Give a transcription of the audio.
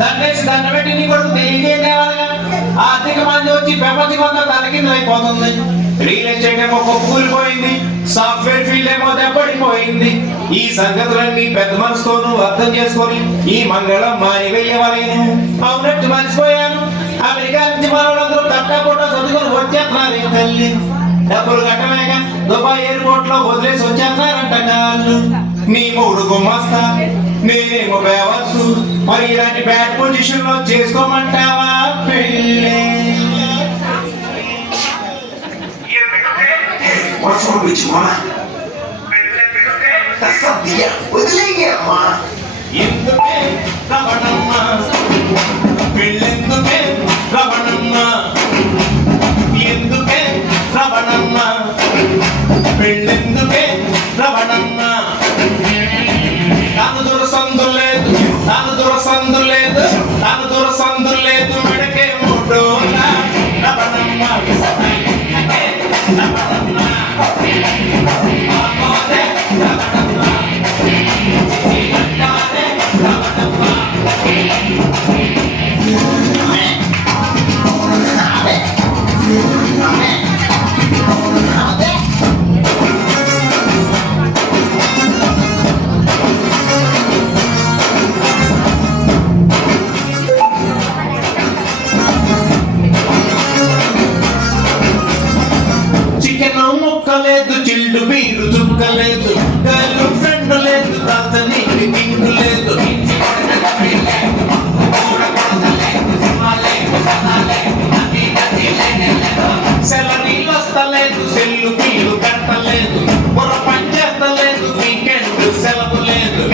దండ పెట్టి నీ కొడుకు తెలియజేయం తేవాలిగా. ఆర్థిక మంది వచ్చి ప్రపంచం అంతా తలకిందులైపోతుంది. రియల్ ఎస్టేట్ ఏమో కూలిపోయింది, సాఫ్ట్వేర్ ఫీల్డ్ ఏమో దెబ్బడిపోయింది. ఈ సంగతులన్నీ పెద్ద మనసుతోనూ అర్థం చేసుకొని ఈ మంగళం మానివేయవలేను. అవునట్టు మర్చిపోయాను, అమెరికా నుంచి మనోళ్ళందరూ తట్టా పుట్ట చదువుకొని వచ్చేస్తున్నారు. తల్లి డబ్బులు కట్టలేక దుబాయ్ ఎయిర్పోర్ట్ లో వదిలేసి వచ్చేస్తున్నారంట కాళ్ళు. నీ మూడు గుమ్మస్తా, నేనేమో బేవర్సు. మరి ఇలాంటి బ్యాడ్ పొజిషన్ లో చేసుకోమంటావా పెళ్ళి? What's wrong with you, mama? That's something, yeah. వదిలేయ్యా, అమ్మా. ఎందుకే రవణమ్మ పెళ్ళెందుకే రవణమ్మ, ఎందుకే రవణమ్మ పెళ్ళెందుకే రవణమ్మ. తాను దురసందు లేదు, తాను దురసందు లేదు, తాను దురసందు లేదు. మెడకే ముడోలా రవణమ్మ రవణమ్మ లేదు, చిల్డు బీరు చుక్కలేదు, గర్ల్ ఫ్రెండ్ లేదు, తాత నీకు కింగు లేదు. సెలరీలు వస్తలేదు, సెల్లు బిల్లు కట్టలేదు, బుర్ర పని చేస్తలేదు, వీకెండ్ సెలవు లేదు.